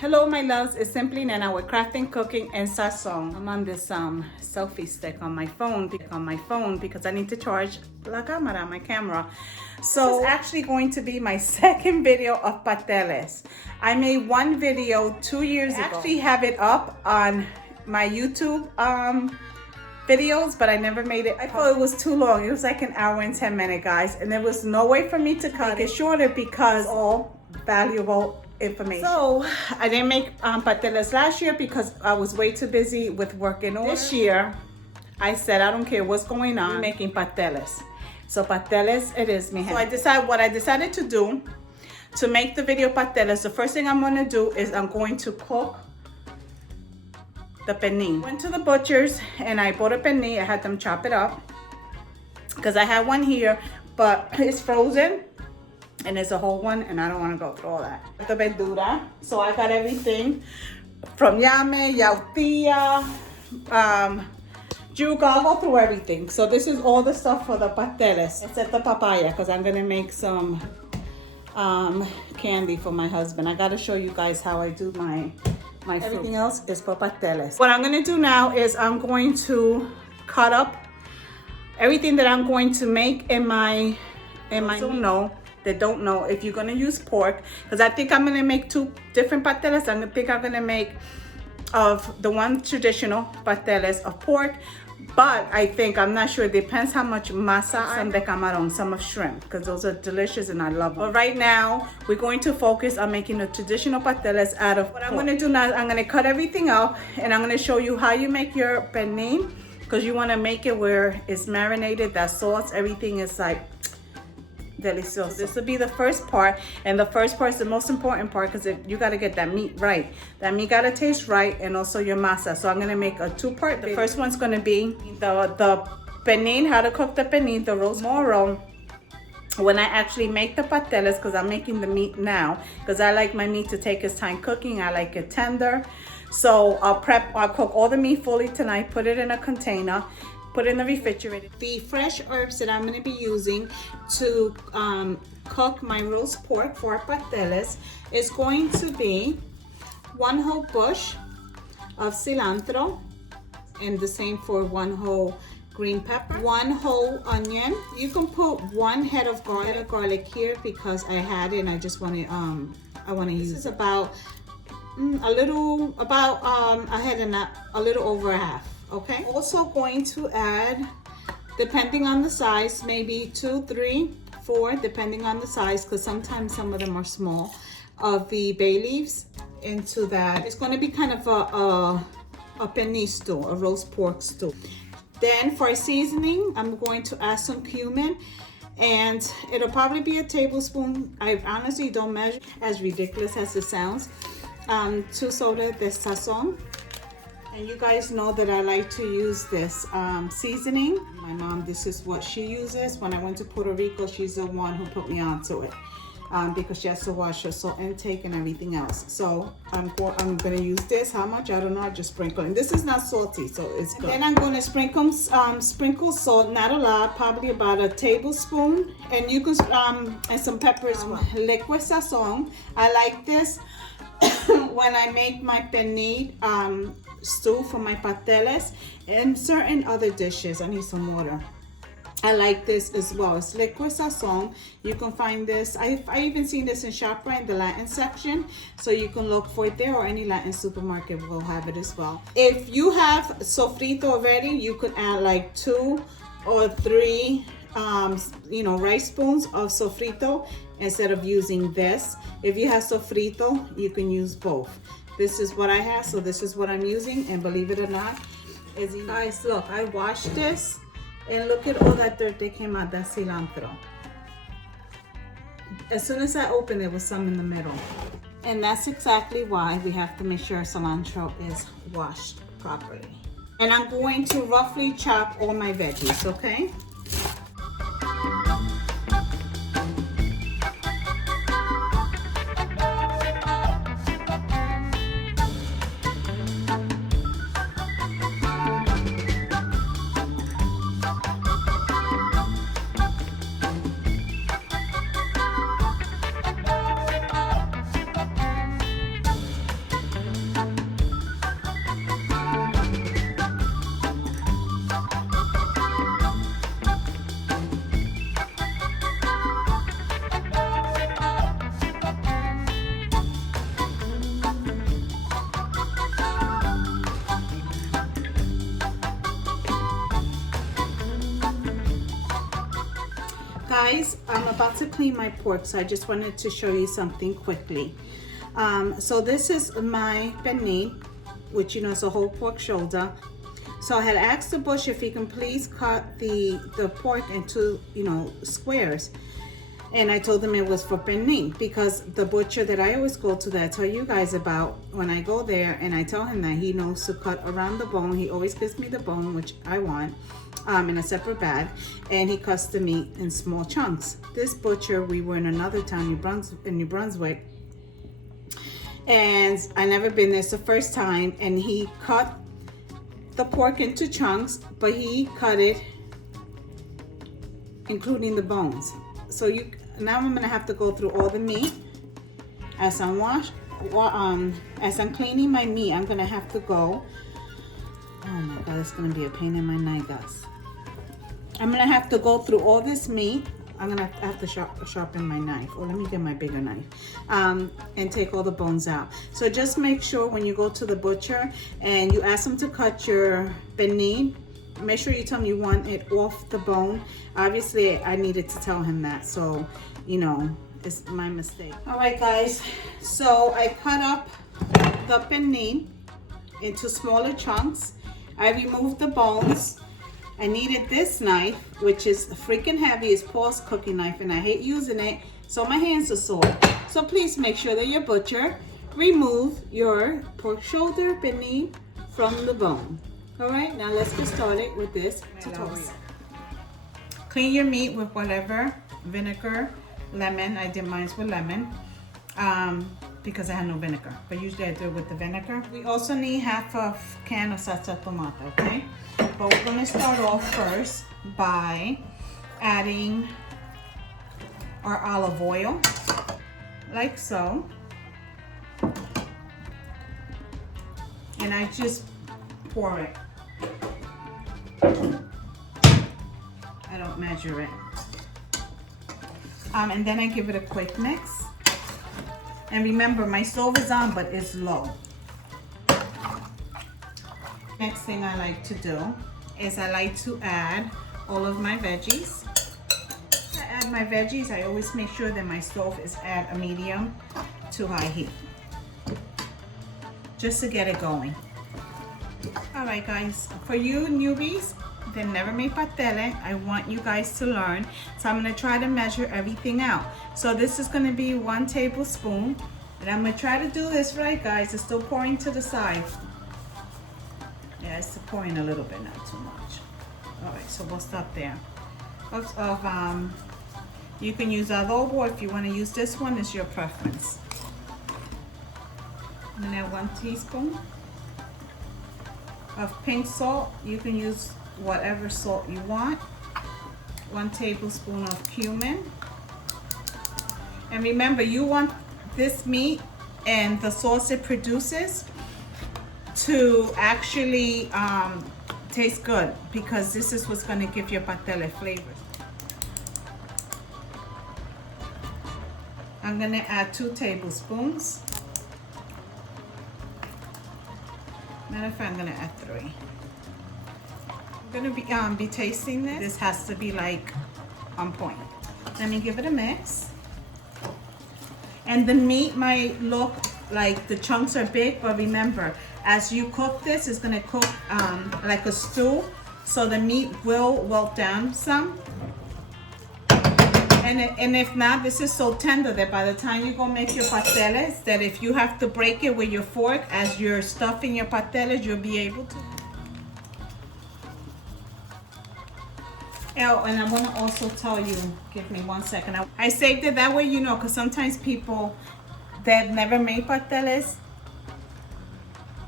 Hello my loves, it's simply Nena with Crafting, Cooking, and Sazon. I'm on this selfie stick on my phone because I need to charge la cámara, my camera. So this is actually going to be my second video of Pasteles. I made one video 2 years ago. I actually have it up on my YouTube videos, but I never made it. I thought it was too long. It was like an hour and 10 minutes, guys, and there was no way for me to cut it shorter because all valuable information. So I didn't make Pasteles last year because I was way too busy with working. This year I said I don't care what's going on, I'm making Pasteles. So Pasteles it is, mi gente. So what I decided to do to make the video Pasteles, the first thing I'm going to do is I'm going to cook the pernil. Went to the butcher's and I bought a pernil. I had them chop it up because I had one here, but it's frozen. And it's a whole one, and I don't want to go through all that. The verdura. So I got everything from llame, yautía, yuca. I'll go through everything. So this is all the stuff for the pasteles, except the papaya, because I'm gonna make some candy for my husband. I gotta show you guys how I do my fruit. Everything else is for pasteles. What I'm gonna do now is I'm going to cut up everything that I'm going to make in my that don't know if you're gonna use pork, because I think I'm gonna make two different pasteles. I'm gonna make of the one traditional pasteles of pork, but I'm not sure, it depends how much masa, some de camarón, some of shrimp, because those are delicious and I love them. But right now we're going to focus on making the traditional pasteles out of what pork. I'm gonna do now is I'm gonna cut everything up and I'm gonna show you how you make your pernil, because you want to make it where it's marinated, that sauce, everything is like delicioso. This will be the first part, and the first part is the most important part because you got to get that meat right. That meat got to taste right, and also your masa. So I'm going to make a two-part. The first one's going to be the pernil, how to cook the pernil, the roast moro. When I actually make the pasteles, because I'm making the meat now, because I like my meat to take its time cooking. I like it tender. So I'll cook all the meat fully tonight, put it in a container, put it in the refrigerator. The fresh herbs that I'm going to be using to cook my roast pork for pasteles is going to be 1 whole bush of cilantro, and the same for 1 whole green pepper, 1 whole onion. You can put 1 head of garlic here because I had it and I just want to I want to use. This is about a little over a half. Okay, also going to add, depending on the size, maybe 2, 3, 4, depending on the size, because sometimes some of them are small, of the bay leaves into that. It's going to be kind of a pernil stew, a roast pork stew. Then for seasoning, I'm going to add some cumin, and it'll probably be a tablespoon. I honestly don't measure, as ridiculous as it sounds. 2 soda de sazon. And you guys know that I like to use this seasoning. My mom, this is what she uses. When I went to Puerto Rico, she's the one who put me onto it because she has to wash her salt intake and everything else. So I'm gonna use this. How much? I don't know. I just sprinkle. And this is not salty, so it's good. And then I'm gonna sprinkle salt, not a lot, probably about a tablespoon. And you can and some pepper as well. Liquid sazon. I like this when I make my pernil stew for my pasteles and certain other dishes. I need some water. I like this as well. It's liquid sazon. You can find this. I even seen this in ShopRite in the Latin section, so you can look for it there, or any Latin supermarket will have it as well. If you have sofrito already, you could add like 2 or 3 rice spoons of sofrito instead of using this. If you have sofrito, you can use both. This is what I have, so this is what I'm using, and believe it or not, guys, look, I washed this, and look at all that dirt that came out, that cilantro. As soon as I opened, there was some in the middle. And that's exactly why we have to make sure cilantro is washed properly. And I'm going to roughly chop all my veggies, okay? guys, I'm about to clean my pork, so I just wanted to show you something quickly. So this is my penne, which you know is a whole pork shoulder. So I had asked the butcher if he can please cut the pork into, you know, squares. And I told him it was for penne, because the butcher that I always go to, that I tell you guys about, when I go there and I tell him that he knows to cut around the bone, he always gives me the bone, which I want, in a separate bag, and he cuts the meat in small chunks. This butcher, we were in another town, New Brunswick, and I never been there, it's the first time, and he cut the pork into chunks, but he cut it including the bones. So now I'm gonna have to go through all the meat. As I'm cleaning my meat, I'm gonna have to go. Oh my God, it's gonna be a pain in my neck, guys. I'm gonna have to go through all this meat. I'm gonna have to sharpen my knife, or let me get my bigger knife, and take all the bones out. So just make sure when you go to the butcher and you ask him to cut your penne, make sure you tell him you want it off the bone. Obviously, I needed to tell him that, so you know, it's my mistake. All right, guys, so I cut up the penne into smaller chunks. I removed the bones. I needed this knife, which is freaking heavy. It's Paul's cooking knife, and I hate using it, so my hands are sore. So please make sure that your butcher remove your pork shoulder penne from the bone. All right, now let's get started with this tutorial. Clean your meat with whatever, vinegar, lemon. I did mine with lemon because I had no vinegar, but usually I do it with the vinegar. We also need half a can of salsa tomate, okay? But we're gonna start off first by adding our olive oil, like so. And I just pour it. I don't measure it. And then I give it a quick mix. And remember, my stove is on, but it's low. Next thing I like to do is I like to add all of my veggies. To add my veggies, I always make sure that my stove is at a medium to high heat, just to get it going. All right, guys, for you newbies that never made patele, I want you guys to learn. So I'm gonna try to measure everything out. So this is gonna be 1 tablespoon, and I'm gonna try to do this right, guys. It's still pouring to the side. Yeah, it's pouring a little bit, not too much. All right, so we'll stop there. You can use adobo if you want to use this one. It's your preference. I'm gonna add 1 teaspoon of pink salt. You can use whatever salt you want. 1 tablespoon of cumin. And remember, you want this meat and the sauce it produces to actually taste good, because this is what's going to give your patele flavor. I'm going to add 2 tablespoons. Matter of fact, I'm going to add 3. I'm going to be tasting this. This has to be like on point. Let me give it a mix. And the meat might look like the chunks are big, but remember, as you cook this, it's gonna cook like a stew, so the meat will wilt down some. And if not, this is so tender that by the time you go make your pasteles, that if you have to break it with your fork as you're stuffing your pasteles, you'll be able to. Oh, and I want to also tell you, give me 1 second. I saved it that way, you know, because sometimes people that never made pasteles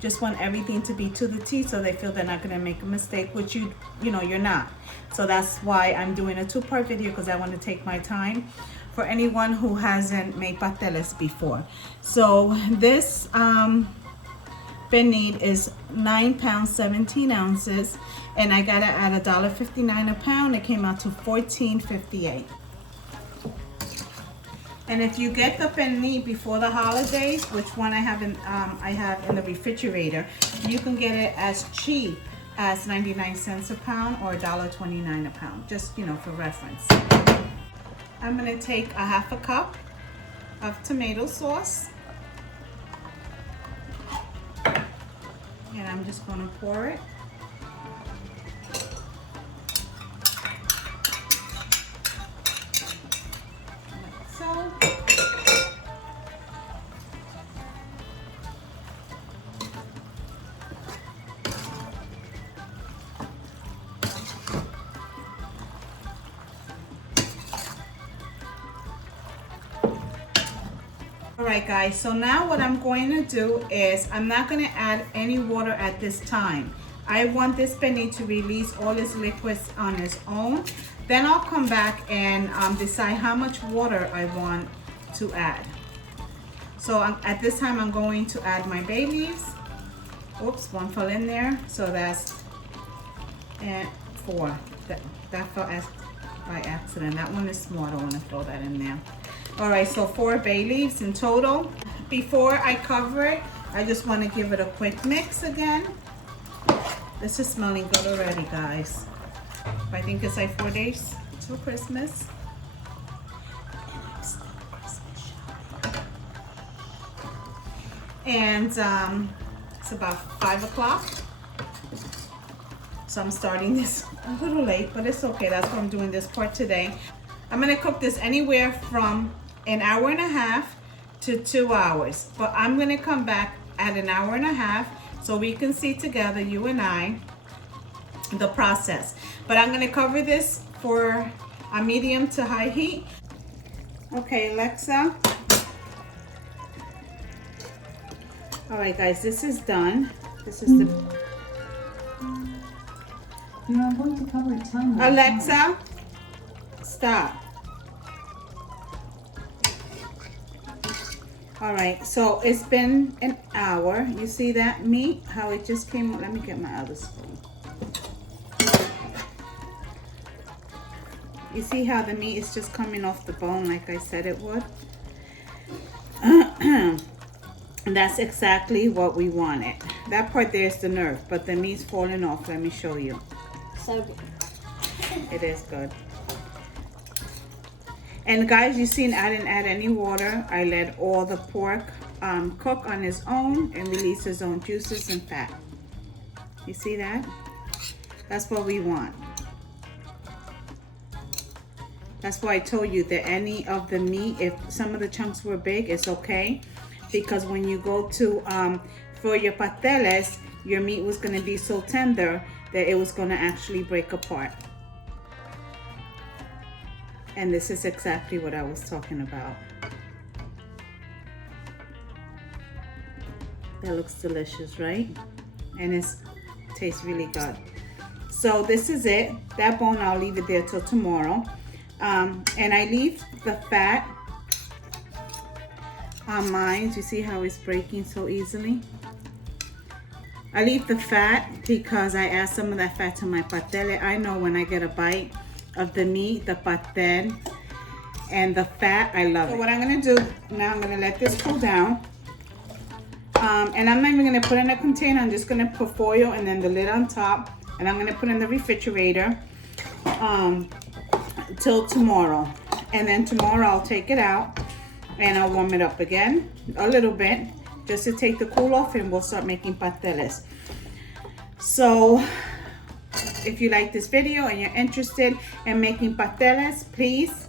just want everything to be to the T, so they feel they're not going to make a mistake, which you know, you're not. So that's why I'm doing a 2-part video, because I want to take my time for anyone who hasn't made pasteles before. So this penne is 9 pounds 17 ounces, and I got it at $1.59 a pound. It came out to $14.58. And if you get the penne before the holidays, which one I have in the refrigerator, you can get it as cheap as 99 cents a pound or $1.29 a pound, just, you know, for reference. I'm gonna take a half a cup of tomato sauce. And I'm just gonna pour it. Like so. Alright guys, so now what I'm going to do is I'm not going to add any water at this time. I want this penne to release all its liquids on its own. Then I'll come back and decide how much water I want to add. So at this time I'm going to add my bay leaves. Oops, one fell in there. So that's 4. That fell by accident. That one is small. I don't want to throw that in there. Alright, so 4 bay leaves in total. Before I cover it, I just want to give it a quick mix again. This is smelling good already, guys. I think it's like 4 days till Christmas. And I'm still Christmas shopping. And it's about 5 o'clock. So I'm starting this a little late, but it's okay. That's why I'm doing this part today. I'm gonna cook this anywhere from 1.5 hours to 2 hours. But I'm gonna come back at 1.5 hours so we can see together, you and I, the process. But I'm gonna cover this for a medium to high heat. Okay, Alexa. All right, guys, this is done. This is the... You are going to cover time. Alexa, stop. All right, so it's been 1 hour. You see that meat, how it just came? Let me get my other spoon. You see how the meat is just coming off the bone like I said it would? And that's exactly what we wanted. That part there is the nerve, but the meat's falling off. Let me show you. So good. It is good. And guys, you seen I didn't add any water. I let all the pork cook on its own and release its own juices and fat. You see that? That's what we want. That's why I told you that any of the meat, if some of the chunks were big, it's okay. Because when you go to, for your pasteles, your meat was gonna be so tender that it was gonna actually break apart. And this is exactly what I was talking about. That looks delicious, right? And it tastes really good. So this is it. That bone, I'll leave it there till tomorrow. And I leave the fat on mine. You see how it's breaking so easily? I leave the fat because I add some of that fat to my pastele. I know when I get a bite of the meat, the pastel, and the fat, I love it. So what I'm gonna do now, I'm gonna let this cool down. And I'm not even gonna put it in a container. I'm just gonna put foil and then the lid on top. And I'm gonna put it in the refrigerator till tomorrow. And then tomorrow I'll take it out and I'll warm it up again a little bit just to take the cool off, and we'll start making pasteles. So if you like this video and you're interested in making pasteles, please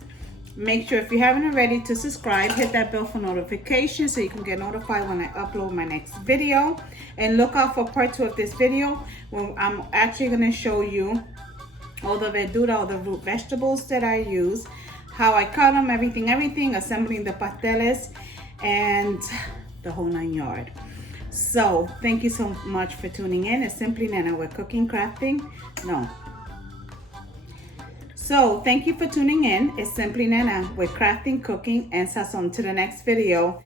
make sure, if you haven't already, to subscribe, hit that bell for notifications so you can get notified when I upload my next video. And look out for part 2 of this video when I'm actually going to show you all the verdura, all the root vegetables that I use, how I cut them, everything, assembling the pasteles, and the whole 9 yards. So thank you so much for tuning in. It's Simply Nena. We're cooking, crafting. No. So thank you for tuning in. It's Simply Nena. We're crafting, cooking, and sazon. To the next video.